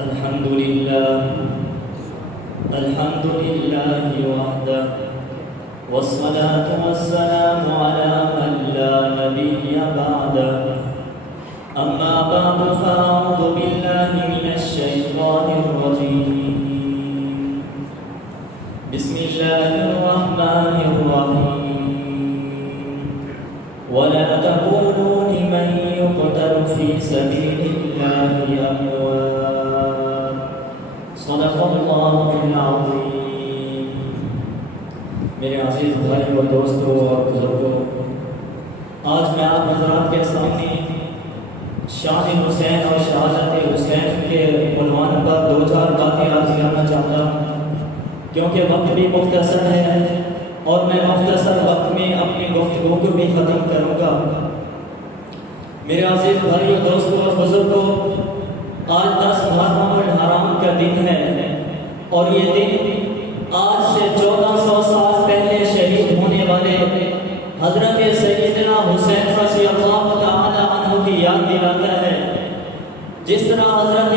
الحمد لله وحده والصلاة والسلام على من لا نبي بعده أما بعد فأعوذ بالله من الشيطان الرجيم بسم الله الرحمن الرحيم ولا تقولوا لمن يقتل في سبيل الله أموات صدق الله العظيم. میرے عزیز بھائی اور دوستوں اور بزرگوں، آج میں آپ حضرات کے سامنے شان حسین اور شہادت حسین کے عنوان پر دو چار باتیں عرض کرنا چاہتا ہوں، کیونکہ وقت بھی مختصر ہے اور میں مختصر وقت میں اپنی گفتگو کو بھی ختم کروں گا. میرے عزیز بھائی اور دوستوں اور بزرگوں، آج 10 محرم الحرام کا دن ہے اور یہ دن آج سے 1400 سال پہلے شہید ہونے والے حضرت سیدنا حسین رضی اللہ تعالی عنہ کی یاد دلاتا ہے. جس طرح حضرت